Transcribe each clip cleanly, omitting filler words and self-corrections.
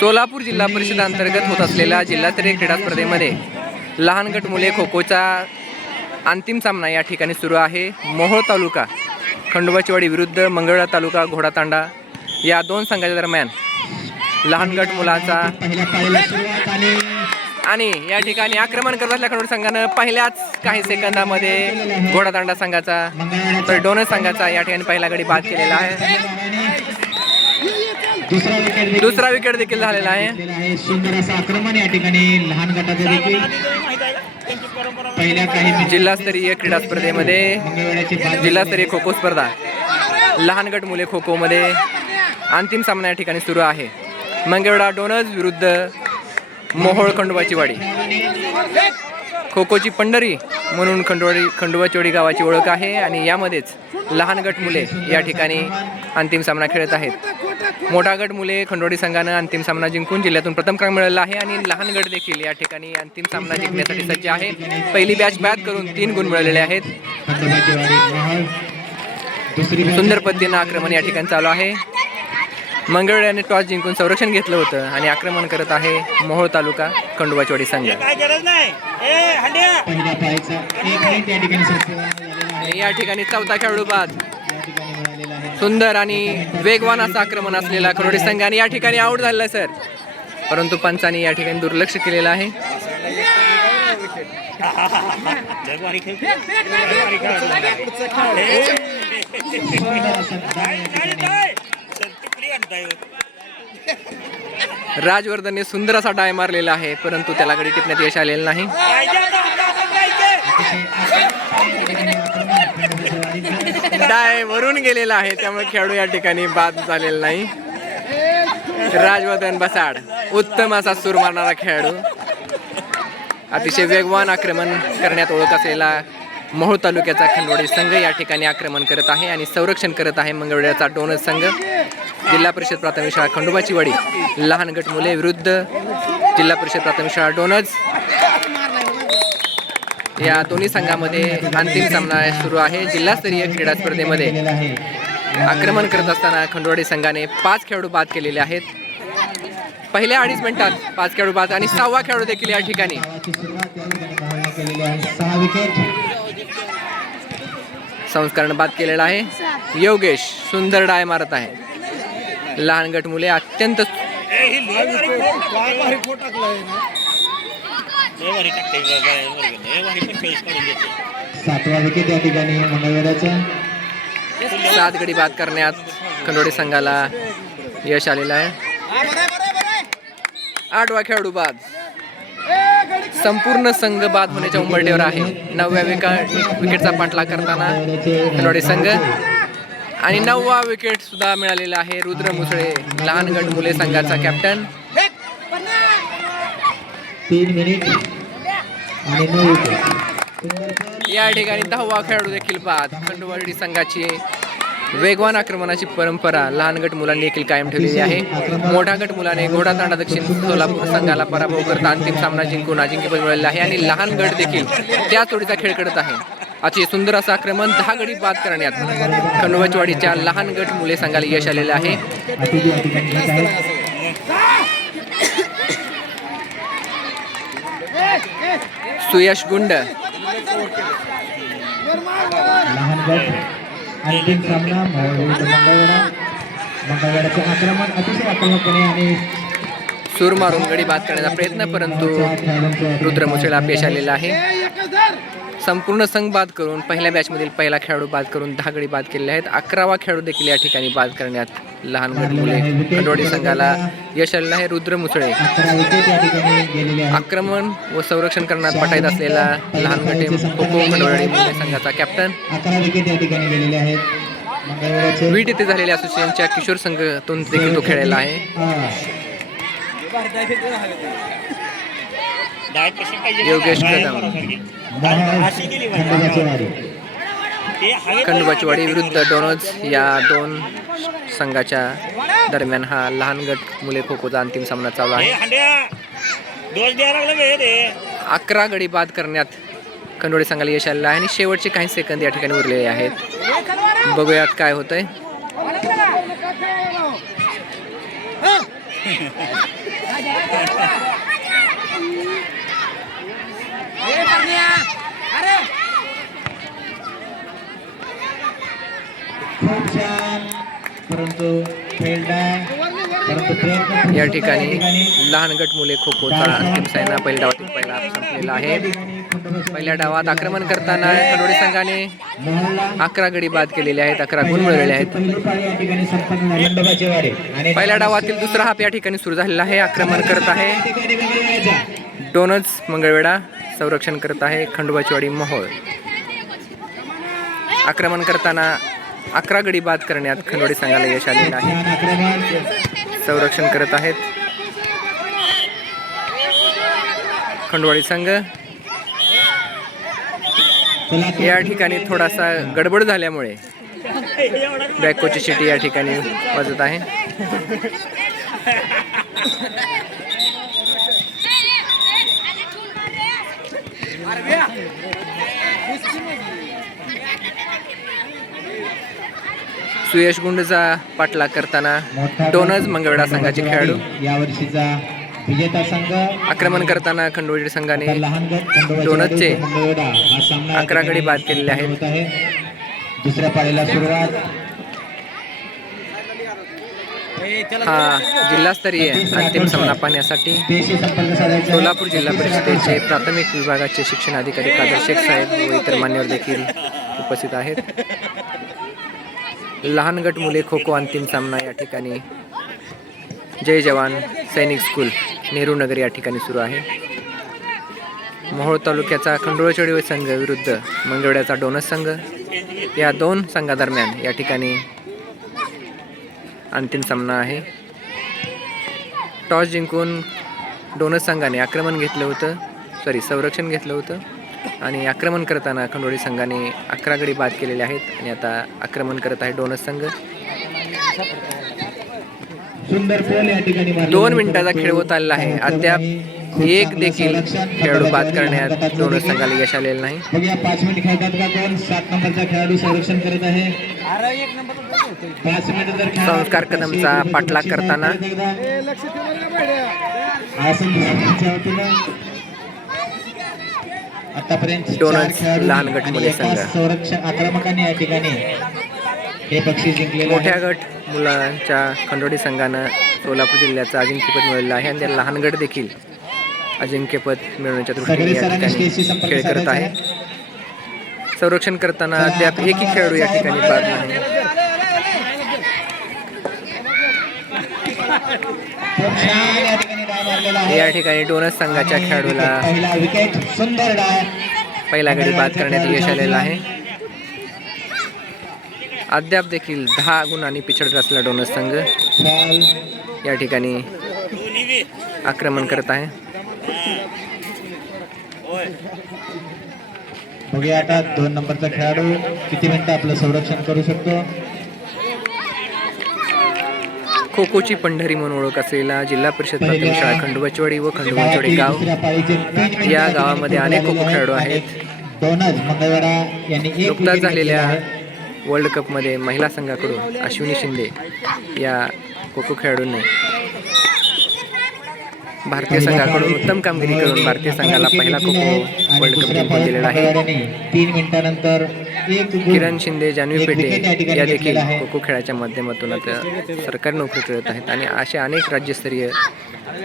सोलापूर जिल्हा परिषद अंतर्गत होत असलेल्या जिल्हास्तरीय क्रीडा स्पर्धेमध्ये लहान गट मुले खो खोचा अंतिम सामना या ठिकाणी सुरू आहे। मोहोळ तालुका खंडोबाचीवाडी विरुद्ध मंगळवेढा तालुका घोडातांडा या दोन संघाच्या दरम्यान लहान गट मुलाचा आणि या ठिकाणी आक्रमण करत असलेल्या खंडोबा संघानं पहिल्याच काही सेकंदामध्ये घोडातांडा संघाचा तर डोनस संघाचा या ठिकाणी पहिला गडी बाद केलेला आहे। दुसरा विकेट देखील झालेला आहे। सुंदर असं आक्रमण या ठिकाणी लहान गटाचे देखील पहिल्या काही जिल्हास्तरीय क्रीडा स्पर्धेमध्ये जिल्हास्तरीय खो खो स्पर्धा लहान गट मुले खो खो मध्ये अंतिम सामना या ठिकाणी सुरू आहे। मंगळवेढा डोनज विरुद्ध मोहोळ खंडोबाचीवाडी। खो खोची पंढरी म्हणून खंडोबाचीवाडी गावाची ओळख आहे आणि यामध्येच लहान गट मुले या ठिकाणी अंतिम सामना खेळत आहेत। मोठा गट मुले खंडोबाची संघानं अंतिम सामना जिंकून जिल्ह्यातून प्रथम क्रमांक मिळवला आहे आणि लहान गट देखील या ठिकाणी अंतिम सामना जिंकण्यासाठी सज्ज आहे। पहिली बॅच बाद करून 3 गुण मिळवलेले आहेत। सुंदर पद्धतीनं आक्रमण या ठिकाणी चालू आहे। मंगळवेढ्याने टॉस जिंकून संरक्षण घेतलं होतं आणि आक्रमण करत आहे मोहोळ तालुका खंडोबाचीवाडी संघ। या ठिकाणी चौथा खेळाडू बाद। सुंदर आणि वेगवान असं आक्रमण असलेला खरोडी संघ आणि या ठिकाणी आऊट झालेला सर, परंतु पंचांनी या ठिकाणी दुर्लक्ष केलेलं आहे। राजवर्धनने सुंदर असा डाय मारलेला आहे, परंतु त्याला गडी टिपण्यात यश आलेलं नाही। डाय वरून गेलेला आहे, त्यामुळे खेळाडू या ठिकाणी बाद झालेला नाही। राजवर्धन बसाड उत्तम असा सूर मारणारा खेळाडू, अतिशय वेगवान आक्रमण करण्यात ओळख असलेला मोहोळ तालुक्याचा खंडोबाची संघ या ठिकाणी आक्रमण करत आहे आणि संरक्षण करत आहे मंगळवेढ्याचा डोनस संघ। जिल्हा परिषद प्राथमिक शाळा खंडोबाचीवाडी लहान गट मुले विरुद्ध जिल्हा परिषद प्राथमिक शाळा डोनस या दोन्ही संघामध्ये अंतिम सामना सुरू आहे। जिल्हास्तरीय क्रीडा स्पर्धेमध्ये आक्रमण करत असताना खंडोबाची संघाने 5 खेळाडू बाद केलेले आहेत। पहिल्या 2.5 मिनिटात 5 खेळाडू बाद आणि 6वा खेळाडू देखील या ठिकाणी संस्करण बाद केलेला आहे। योगेश सुंदर डाय मारत आहे। लहान गट मुले अत्यंत सातवा विकेट या ठिकाणी मंगळवेढ्याचा। 7 गडी बाद करण्यात खंडोबाची संघाला यश आलेलं आहे। 8वा खेळाडू बाद। संपूर्ण संघ बाद होण्याच्या उंबरठ्यावर आहे। 9व्या विकेटचा पाठलाग करताना खंडोबाची संघ आणि 9वा विकेट सुद्धा मिळालेला आहे। रुद्र मुसळे लहान गट मुले संघाचा कॅप्टन। 3 मिनिट आणि 9 विकेट या ठिकाणी 10वा खेळाडू देखील बाद। खंडोबाचीवाडी संघाची वेगवान आक्रमणाची परंपरा लहान गट मुलांनी देखील कायम ठेवलेली आहे। मोठा गट मुलाने घोडातांडा दक्षिण सोलापूर संघाला पराभव करता अंतिम सामना जिंकून अजिंक्यपद मिळवले आहे आणि लहान गट देखील त्या जोडीचा खेळ करत आहे। अति सुंदर असं आक्रमण 10 गडी बाद करण्यात खंडोबाचीवाडीच्या लहान गट मुले संघाला यश आलेले आहे। सुयश गुंड लहान गट अंतिम सामना मंगळवेढ्याचे आक्रमण अतिशय आक्रमकपणे आणि सूर मारून गडी बाद करण्याचा प्रयत्न, परंतु रुद्र मुसळेला अपयश आलेला आहे। संपूर्ण संघ बाद करून पहिल्या बॅचमधील पहिला खेळाडू बाद करून 10 गडी बाद केलेले आहेत। 11वा खेळाडू देखील या ठिकाणी बाद करण्यात लहान गट मुले खंडोबाची संघाला यश आलेलं आहे। रुद्र मुसळे आक्रमण व संरक्षण करण्यात पटाईत असलेला लहान गट खो खो खंडोबाची मुले संघाचा कॅप्टन। 11 विकेट या ठिकाणी गेलेले आहेत। वीट येथे झालेल्या असोसिएशनच्या किशोर संघातून देखील तो खेळलेला आहे। योगेश कदम खंडोबाचीवाडी विरुद्ध डोनज या दोन संघाच्या दरम्यान हा लहान गट मुले खो खोचा अंतिम सामना चालू आहे। 11 गडी बाद करण्यात खंडोबाची संघाला यश आलेलं आहे आणि शेवटचे काही सेकंद या ठिकाणी उरलेले आहेत। बघूयात काय होतंय। खूप छान, परंतु फेल्ड आहे. परंतु प्रयत्न या ठिकाणी लहान गट मुले खो खोचा अंतिम सामना पहिल्या डावातील पहिला संपलेला आहे. पहिल्या डावात आक्रमण करताना खंडोळी संघाने 11 गडी बाद केलेले आहेत, 11 गुण मिळवलेले आहेत. पहिल्या डावातील दुसरा हाफ या ठिकाणी सुरू झालेला आहे. आक्रमण करत आहे डोनज मंगळवेढा, संरक्षण करत आहे खंडोबाचीवाडी मोहोळ. आक्रमण करताना 11 गडी बाद करण्यात खंडोळी संघाला यश आलेलं आहे. संरक्षण करत आहेत खंडोळी संघ. या ठिकाणी थोडासा गडबड झाल्यामुळे बॅकोची शिटी या ठिकाणी वाजत आहे. सुयश गुंडचा पाठलाग करताना डोनज मंगळवेढा संघाचे खेळाडू. या वर्षीचा विजेता संघ आक्रमण करताना खंडोळी संघाने डोनजचे 11 गडी बाद केलेले आहेत. दुसऱ्या पाळीला सुरुवात. हा जिल्हास्तरीय अंतिम सामना पाहण्यासाठी सोलापूर जिल्हा परिषदेचे प्राथमिक विभागाचे शिक्षण अधिकारी कादर शेख साहेब व इतर मान्यवर देखील उपस्थित आहेत. लहान गट मुले खो खो अंतिम सामना या ठिकाणी जय जवान सैनिक स्कूल नेहरू नगर या ठिकाणी सुरू आहे. मोहोळ तालुक्याचा खंडोळचोडी संघ विरुद्ध मंगळवेढ्याचा डोनस संघ, या दोन संघादरम्यान या ठिकाणी अंतिम सामना आहे. टॉस जिंकून डोनस संघाने आक्रमण घेतलं होतं, संरक्षण घेतलं होतं आणि आक्रमण करताना खंडोळी संघाने 11 गडी बाद केलेले आहेत आणि आता आक्रमण करत आहे डोनस संघ. 2 मिनिटाचा खेळ होत आलेला आहे. अद्याप एक देखील खेळाडू बाद करण्यात डोनस संघाला यश आलेलं नाही. 5 मिनिट खेळतात का कोण? 7 नंबरचा खेळाडू संरक्षण करत आहे. 5 मिनिट जर संस्कार कदमचा पाठलाग करताना आतापर्यंत डोनस लहान गट मुले संघ, संरक्षण आक्रमकांनी या ठिकाणी हे बक्षीस जिंकले. मोठ्या गट मुलांच्या खंडोळी संघानं सोलापूर जिल्ह्याचं अजिंक्यपद मिळवलेलं आहे आणि त्या लहान गट देखील अजिंक्यपद मिळवण्याच्या दृष्टीने या ठिकाणी खेळ करत आहे. संरक्षण करताना अद्याप एकही खेळाडू या ठिकाणी बाद नाही. या ठिकाणी डोनस संघाच्या खेळाडूला पहिला विकेट, सुंदर डाव, पहिला गडी बाद करण्यात यश आलेलं आहे. अद्याप देखील 10 गुणांनी पिछडत असलेला डोनस संघ या ठिकाणी आक्रमण करत आहे. बघूया आता 2 नंबरचा खेळाडू किती मिनिटं आपलं संरक्षण करू शकतो. खो खोची पंढरी म्हणून ओळख असलेला जिल्हा परिषद प्राथमिक शाळा खंडोबाचीवाडी व खंडोबाचीवाडी गाव, या गावामध्ये अनेक खो खो खेळाडू आहेत. डोनज मंगळवेढा यांनी नुकताच झालेल्या वर्ल्ड कपमध्ये महिला संघाकडून अश्विनी शिंदे या खो खो खेळाडूंनी भारतीय संघाकडून उत्तम कामगिरी करून भारतीय संघाला पहिला खो खो वर्ल्ड कप जिंकून दिलेला आहे. 3 मिनिटानंतर किरण शिंदे, जान्हवी पेटे या देखील खो खो खेळाच्या माध्यमातून आता सरकारी नोकरी करत आहेत आणि असे अनेक राज्यस्तरीय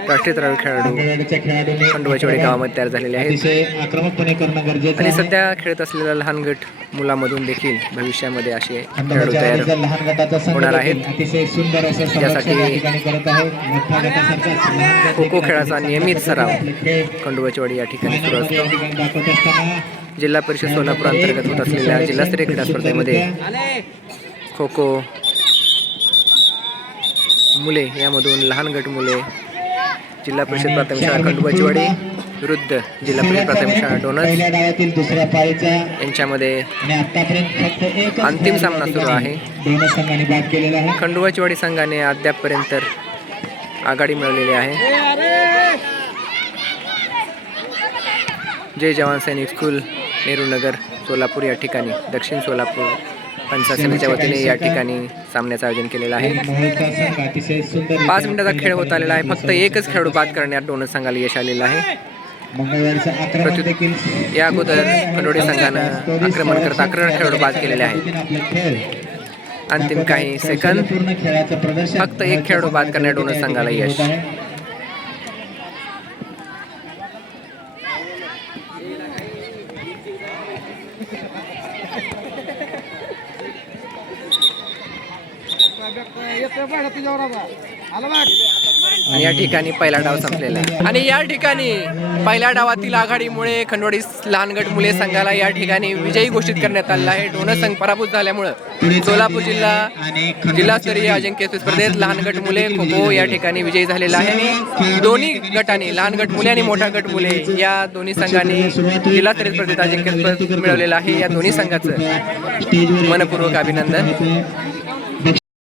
राष्ट्रीय स्तरावर खेळाडू खंडोबाचीवाडी गावामध्ये तयार झालेले आहेत. आक्रमकपणे करणं गरजेचं आणि आहे. सध्या खेळत असलेल्या लहान गट मुलामधून देखील भविष्यामध्ये असे खेळाडू तयार लहान गटाचा संघ होणार आहेत. अतिशय सुंदर असं त्यासाठी संरक्षण या ठिकाणी करत आहे. मोठ्या गटासारखा खो खो खेळाचा नियमित सराव खंडोबाचीवाडी या ठिकाणी सुरू असतो. दाखवत असताना जिल्हा परिषद सोलापूर अंतर्गत होत असलेल्या जिल्हास्तरीय क्रीडा स्पर्धेमध्ये खो खो मुले यामधून लहान गट मुले जिल्हा परिषद प्राथमिक शाळा खंडोबाचीवाडी विरुद्ध जिल्हा परिषद प्राथमिक शाळा डोनस पहिल्या डावातील दुसऱ्या पाळीचा यांच्यामध्ये आणि आतापर्यंत फक्त एकच अंतिम सामना सुरू आहे. डोनस संघाने बाद केलेला आहे. खंडोबाचीवाडी संघाने अद्यापपर्यंत आघाडी मिळवलेली आहे. जय जवान सैनिक स्कूल नेहरू नगर सोलापूर या ठिकाणी दक्षिण सोलापूर पंचायत समितीच्या वतीने या ठिकाणी सामन्याचं आयोजन केलेलं आहे. मोहोळचा संघ अतिशय सुंदर 5 मिनिटाचा खेळ होत आलेला आहे. फक्त एकच खेळाडू बाद करण्यात डोनस संघाला यश आलेलं आहे. मंगळवारचं आक्रमण देखील या अगोदर खंडोळी संघानं आक्रमण करत 11 खेळाडू बाद केलेले आहेत. आपला खेळ अंतिम काही सेकंद, पूर्ण खेळाचं प्रदर्शन फक्त एक खेळाडू बाद करण्यात डोनस संघाला यश. आणि या ठिकाणी पहिला डाव संपलेला आहे. आणि या ठिकाणी पहिल्या डावातील आघाडीमुळे खंडोळी लहान गट मुले संघाला या ठिकाणी विजयी घोषित करण्यात आलेला आहे. डोनस संघ पराभूत झाल्यामुळे सोलापूर जिल्हास्तरीय अजिंक्यपद स्पर्धेत लहान गट मुले खो खो या ठिकाणी विजयी झालेला आहे. आणि दोन्ही गटाने, लहान गट मुले आणि मोठा गट मुले, या दोन्ही संघांनी जिल्हास्तरीय स्पर्धेत अजिंक्यपद मिळवलेलं आहे. या दोन्ही संघाचं मनपूर्वक अभिनंदन.